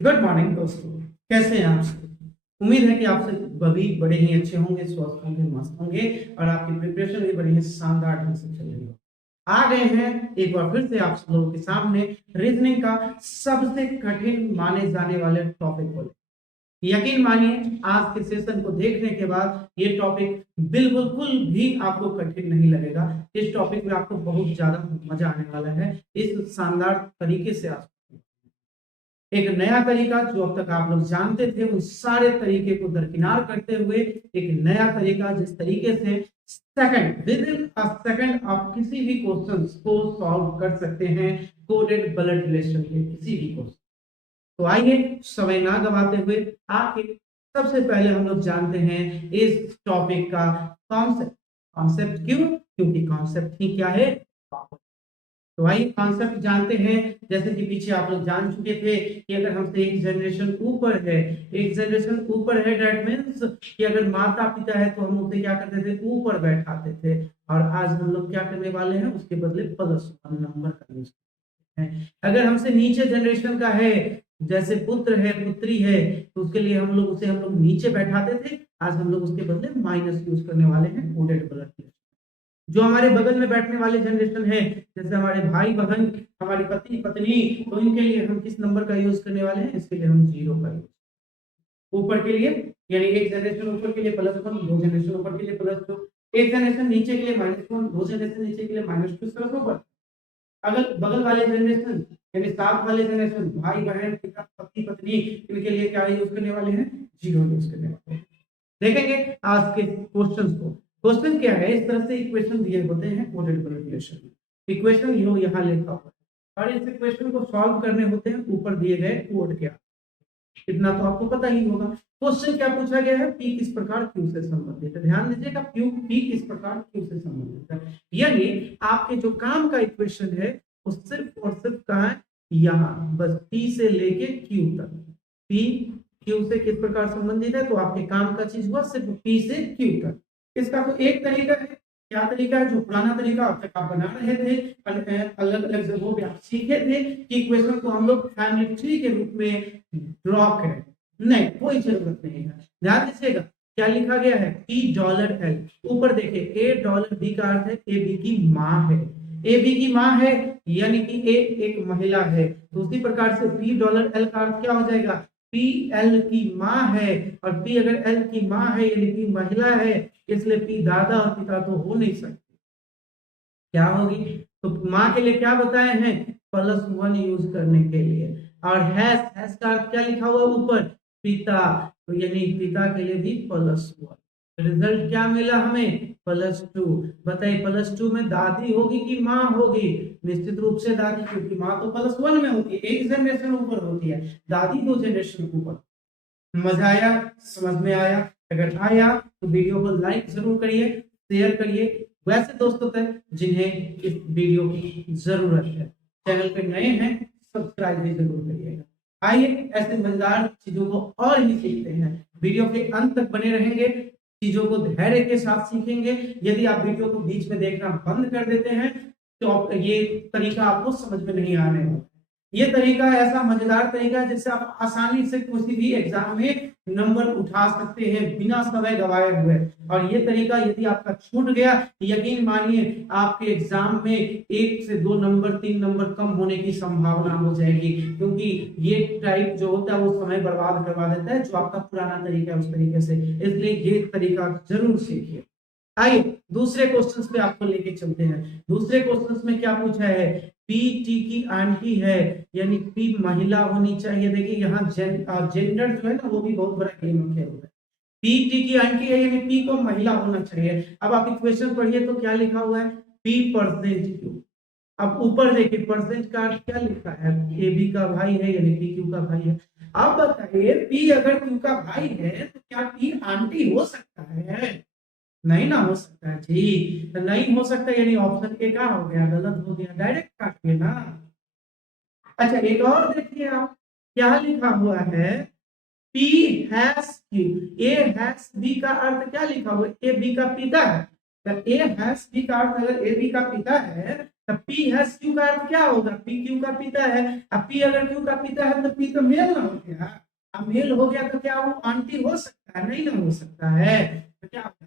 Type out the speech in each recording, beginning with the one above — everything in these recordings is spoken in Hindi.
गुड मॉर्निंग दोस्तों, कैसे हैं आप सब। उम्मीद है कि आप सब सभी बड़े ही अच्छे होंगे, स्वस्थ होंगे, मस्त होंगे और आपकी प्रिपरेशन भी बड़ी ही शानदार ढंग से चल रही हो। आ गए हैं एक बार फिर से आप सब लोगों के सामने रीजनिंग का सबसे कठिन माने जाने वाले टॉपिक को। यकीन मानिए आज के सेशन को देखने के बाद ये टॉपिक बिल्कुल भी आपको कठिन नहीं लगेगा। इस टॉपिक में आपको बहुत ज्यादा मजा आने वाला है। इस शानदार तरीके से आप एक नया तरीका जो अब तक आप लोग जानते थे उन सारे तरीके को दरकिनार करते हुए एक नया तरीका जिस तरीके से second with in a second आप किसी भी क्वेश्चन को सॉल्व कर सकते हैं कोडेड ब्लड रिलेशन के किसी भी क्वेश्चन। तो आइए समय ना गवाते हुए आखिर सबसे पहले हम लोग जानते हैं इस टॉपिक का कॉन्सेप्ट। कॉन्सेप्ट क्यों? क्योंकि कॉन्सेप्ट ही क्या है, तो आइए कॉन्सेप्ट जानते हैं। जैसे कि पीछे आप लोग जान चुके थे कि अगर हमसे एक जनरेशन ऊपर है, एक जनरेशन ऊपर है दैट मींस कि अगर माता पिता है तो हम उसे क्या करते थे, ऊपर बैठाते थे। और आज हम लोग क्या करने वाले हैं, उसके बदले +1 नंबर का यूज करते हैं। अगर हमसे नीचे जनरेशन का है, जैसे पुत्र है पुत्री है, तो उसके लिए हम लोग नीचे बैठाते थे। आज हम लोग उसके बदले माइनस यूज करने वाले हैं कोडेड ब्लड। जो हमारे बगल में बैठने वाले जनरेशन है, जैसे हमारे भाई बहन, हमारी पति पत्नी, तो इनके लिए हम किस नंबर का यूज करने वाले हैं, इसके लिए हम 0 का यूज। ऊपर के लिए यानी एक जनरेशन ऊपर के लिए +1, 2 जनरेशन ऊपर के लिए +2, एक जनरेशन नीचे के लिए -1, 2 जनरेशन नीचे के लिए -2 इस तरह से ऊपर। अगर बगल वाले जनरेशन यानी साथ वाले जनरेशन भाई बहन पिता पति पत्नी, इनके लिए क्या यूज करने वाले हैं, 0 यूज करने वाले हैं। देखेंगे आज के क्वेश्चंस को। क्वेश्चन क्या है, इस तरह से इक्वेशन दिए होते हैं कोडेड ब्लड रिलेशन में। इक्वेशन यो यहाँ लिखा हुआ है और इस इक्वेशन को सॉल्व करने होते हैं ऊपर दिए गए कोड के। इतना तो आपको पता ही होगा। क्वेश्चन क्या पूछा गया है, पी किस प्रकार क्यू से संबंधित है। ध्यान दीजिएगा, क्यू पी किस प्रकार क्यू से संबंधित है, यानी आपके जो काम का इक्वेशन है वो सिर्फ और सिर्फ कहाँ है, यहाँ बस पी से लेके क्यू तक। पी क्यू से किस प्रकार संबंधित है, तो आपके काम का चीज हुआ सिर्फ पी से क्यू तक। इसका तो एक तरीका है, क्या तरीका है, जो पुराना तरीका अब तक आप बना रहे थे, अलग अलग जगहों पे आप सीखे थे कि इक्वेशन को हम लोग फैमिली ट्री के रूप में ड्रॉ करें। नहीं, कोई जरूरत नहीं है। ध्यान दीजिएगा क्या लिखा गया है, $P ऊपर देखिए $B का अर्थ है ए बी की माँ है। ए बी की माँ है यानी कि ए एक महिला है, तो उसी प्रकार से $L का अर्थ क्या हो जाएगा, पी एल की माँ है। और पी अगर एल की माँ है यानी कि महिला है, इसलिए पी दादा और पिता तो हो नहीं सकते। क्या होगी, तो माँ के लिए क्या बताए हैं, +1 यूज करने के लिए। और हैश का अर्थ क्या लिखा हुआ ऊपर, पिता, तो यानी पिता के लिए भी +1। रिजल्ट क्या मिला हमें, +2। बताइए +2 में दादी होगी कि माँ होगी, निश्चित रूप से दादी, क्योंकि माँ तो +1 में होती है, एक जनरेशन ऊपर होती है, दादी 2 जनरेशन ऊपर। मजा आया, समझ में आया? अगर आया तो वीडियो को लाइक जरूर करिए, शेयर करिए वैसे दोस्तों तक जिन्हें इस वीडियो की जरूरत है। चैनल पे नए हैं सब्सक्राइब भी जरूर करिएगा। आइए ऐसे मजेदार चीजों को और ही सीखते हैं। वीडियो के अंत तक बने रहेंगे, चीजों को धैर्य के साथ सीखेंगे। यदि आप वीडियो को बीच में देखना बंद कर देते हैं तो ये तरीका आपको समझ में नहीं आने वाला। ये तरीका ऐसा मजेदार तरीका है जिससे आप आसानी से किसी भी एग्जाम में नंबर उठा सकते हैं बिना समय गवाए हुए। और ये तरीका यदि आपका छूट गया, यकीन मानिए आपके एग्जाम में 1 से 2 नंबर 3 नंबर कम होने की संभावना हो जाएगी, क्योंकि ये टाइप जो होता है वो समय बर्बाद करवा देता है, जो आपका पुराना तरीका है उस तरीके से। इसलिए ये तरीका जरूर सीखिए। आइए दूसरे क्वेश्चन पे आपको लेके चलते हैं। दूसरे क्वेश्चन में क्या पूछा है, पी टी की आंटी है यानी पी महिला होनी चाहिए। देखिए यहाँ जेंडर जो है ना वो भी बहुत बड़ा गेम खेल रहा है। पी टी की आंटी है यानी पी को महिला होना चाहिए। अब आप इक्वेशन पढ़िए तो क्या लिखा हुआ है, P%Q। अब ऊपर देखिए परसेंट का अर्थ क्या लिखा है, ए बी का भाई है यानी पी क्यू का भाई है। अब बताइए पी अगर क्यू का भाई है तो क्या पी आंटी हो सकता है, नहीं ना हो सकता है जी। तो नहीं हो सकता यानी ऑप्शन ए क्या हो गया, गलत हो गया, डायरेक्ट काटिए ना। अच्छा एक और देखिए आप क्या लिखा हुआ है, पी हैश क्यू, ए हैश बी का अर्थ क्या लिखा हुआ है, ए बी का पिता है। ए हैज बी का अर्थ अगर ए बी का पिता है तो पी हैज क्यू का अर्थ क्या होगा, पी क्यू का पिता है। अब पी अगर क्यू का पिता है तो पी तो मेल ना हो गया। अब मेल हो गया तो क्या वो आंटी हो सकता है, नहीं ना हो सकता है, तो क्या होगा,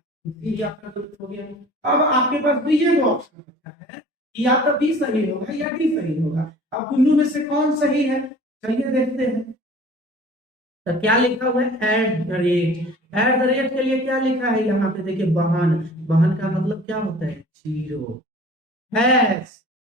आपका गलत हो गया। अब आपके पास भी ये ऑप्शन होता है कि या तो बी सही होगा या डी सही होगा। अब दोनों में से कौन सही है, चलिए देखते हैं। तो क्या लिखा हुआ है, at the rate. At the rate के लिए क्या लिखा है यहाँ पे देखिए, बहन। बहन का मतलब क्या होता है, जीरो। हैश,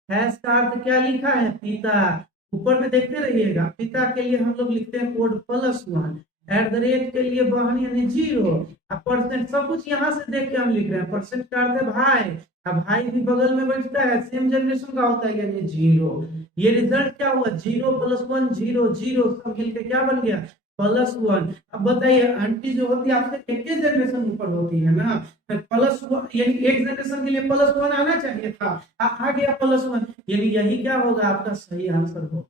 हैश का अर्थ क्या लिखा है, पिता। ऊपर में देखते रहिएगा, पिता के लिए हम लोग लिखते हैं कोड +1, एट द रेट के लिए बहन यानी जीरो। अब परसेंट सब कुछ यहाँ से देख के हम लिख रहे हैं। परसेंट का अर्थ है भाई, अब भाई भी बगल में बैठता है, सेम जनरेशन का होता है यानी जीरो। ये रिजल्ट क्या हुआ, 0 + 1 0 0 सब मिलकर क्या बन गया, +1। अब बताइए आंटी जो होती है आपसे एक जनरेशन ऊपर होती है ना, +1 यानी एक जनरेशन के लिए +1 आना चाहिए था, आ गया +1, यानी यही क्या होगा, आपका सही आंसर होगा।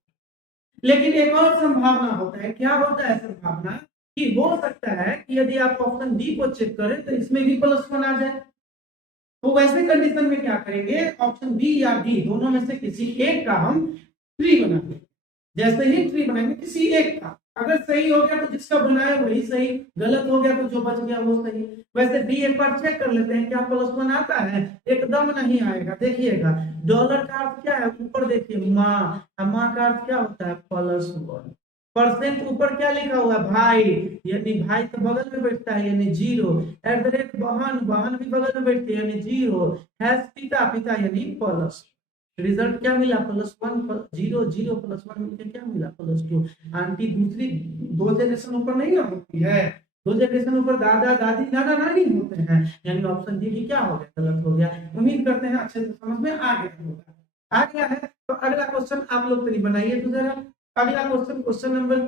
लेकिन एक और संभावना होता है, क्या होता है संभावना, कि हो सकता है कि यदि आप ऑप्शन डी को चेक करें तो इसमें भी +1 आ जाए। तो वैसे कंडीशन में क्या करेंगे, ऑप्शन बी या डी दोनों में से किसी एक का हम ट्री बनाएंगे। जैसे ही ट्री बनाएंगे किसी एक का, अगर सही हो गया तो जिसका बनाया वही सही, गलत हो गया तो जो बच गया वो सही। वैसे डी एक बार चेक कर लेते हैं क्या +1 आता है, एकदम नहीं आएगा। देखिएगा डॉलर का अर्थ क्या है, ऊपर देखिए माँ, माँ का अर्थ क्या होता है +1। परसेंट ऊपर क्या लिखा हुआ है, भाई, यानी भाई तो बगल में बैठता है यानी जीरो। एट द रेट बहन, बहन भी बगल में बैठती है यानी जीरो। हैज पिता, पिता यानी प्लस। रिजल्ट क्या मिला, +1 0 0 +1 मिलकर क्या मिला, +2। आंटी दूसरी 2 जनरेशन ऊपर नहीं ना होती है, 2 जनरेशन ऊपर दादा दादी नाना नानी होते हैं, यानी ऑप्शन डी भी क्या हो गया, गलत हो गया। उम्मीद करते हैं अच्छे से समझ में आ गया होगा। आ गया है तो अगला क्वेश्चन आप लोग तो बनाइए तो जरा। अगला क्वेश्चन, क्वेश्चन नंबर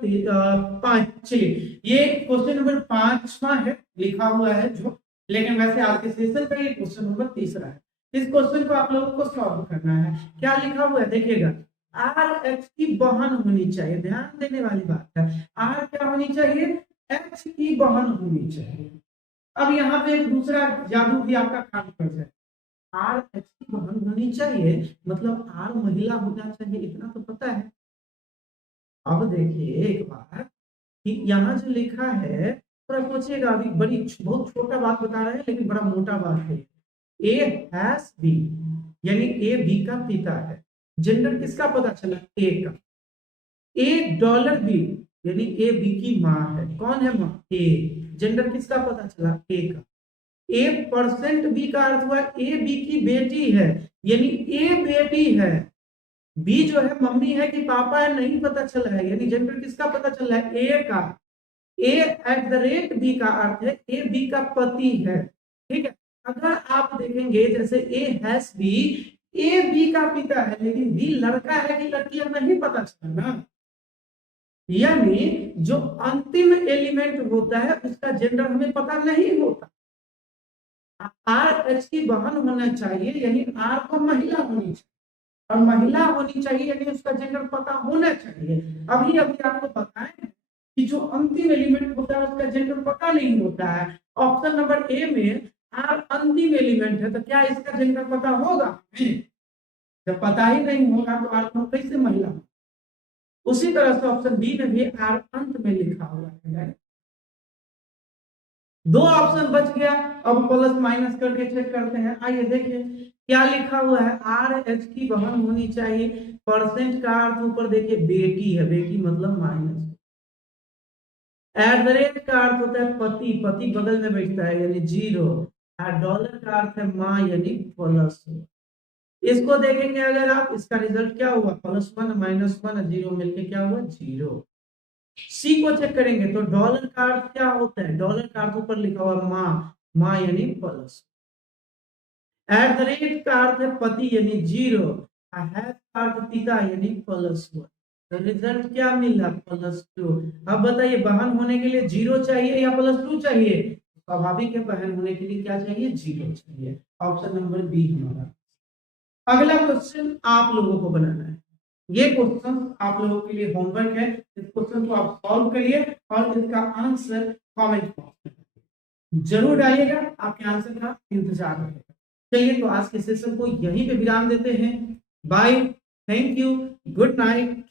5। चलिए ये क्वेश्चन नंबर 5वां है लिखा हुआ है जो, लेकिन वैसे आज के सेशन का ये क्वेश्चन नंबर 3रा है। इस क्वेश्चन को आप लोगों को सॉल्व करना है। क्या लिखा हुआ है देखिएगा, आर एच की बहन होनी चाहिए, ध्यान देने वाली बात है। आर क्या होनी चाहिए, एच की बहन होनी चाहिए। अब यहाँ पे एक दूसरा जादू भी आपका काम कर जाए, आर एच की बहन होनी चाहिए मतलब आर महिला होना चाहिए, इतना तो पता है। अब देखिए एक बार कि यहाँ जो लिखा है, थोड़ा सोचिएगा, अभी बड़ी बहुत छोटा बात बता रहे हैं लेकिन बड़ा मोटा बात है। ए हैज बी यानी ए बी का पिता है। जेंडर किसका पता चला, ए का। ए डॉलर बी यानी ए बी की माँ है। कौन है माँ, ए। जेंडर किसका पता चला, ए का। ए परसेंट बी का अर्थ हुआ ए बी की बेटी है, यानी ए बेटी है। बी जो है मम्मी है कि पापा है नहीं पता चला है, यानी जेंडर किसका पता चला है, ए का। ए एट द रेट बी का अर्थ है ए बी का पति है। ठीक है, अगर आप देखेंगे जैसे A has B, A B का पिता है लेकिन बी लड़का है कि लड़की है नहीं पता चला ना, यानी जो अंतिम एलिमेंट होता है उसका जेंडर हमें पता नहीं होता। आर एच की बहन होना चाहिए यानी आर को महिला होनी चाहिए, और महिला होनी चाहिए यानी उसका जेंडर पता होना चाहिए। अभी अभी आपको बताएं कि जो अंतिम एलिमेंट होता है उसका जेंडर पता नहीं होता है। ऑप्शन नंबर ए में आर अंतिम एलिमेंट है तो क्या इसका जेंडर पता होगा, जब पता ही नहीं होगा तो आर को कैसे महिला। उसी तरह से ऑप्शन बी में भी आर अंत में लिखा हुआ है। 2 ऑप्शन बच गया, अब प्लस माइनस करके चेक करते हैं। आइए देखिए क्या लिखा हुआ है, आर एच की बहन होनी चाहिए। परसेंट का अर्थ ऊपर देखिए बेटी है, बेटी मतलब माइनस। एट द रेट का अर्थ होता है पति, पति बगल में बैठता है यानी जीरो। और डॉलर का अर्थ है माँ यानी प्लस। इसको देखेंगे अगर आप, इसका रिजल्ट क्या हुआ, +1 -1 जीरो मिलके क्या हुआ, जीरो। सी को चेक करेंगे तो डॉलर का अर्थ क्या होता है, डॉलर का अर्थ ऊपर लिखा हुआ माँ, माँ यानी प्लस। एट द रेट का अर्थ है पति यानी जीरो, हैव का अर्थ पिता यानी +1। तो रिजल्ट क्या मिला, +2। अब बताइए बहन होने के लिए जीरो चाहिए या +2 चाहिए, स्वाभाविक है बहन होने के लिए क्या चाहिए, जीरो चाहिए। ऑप्शन नंबर बी हमारा। अगला क्वेश्चन आप लोगों को बनाना है। ये क्वेश्चन आप लोगों के लिए होमवर्क है, इस क्वेश्चन को आप सॉल्व करिए और इसका आंसर कमेंट बॉक्स में जरूर डालिएगा, आपके आंसर का इंतजार रहेगा। चलिए तो आज के सेशन को यहीं पे विराम देते हैं। Bye, thank you, good night.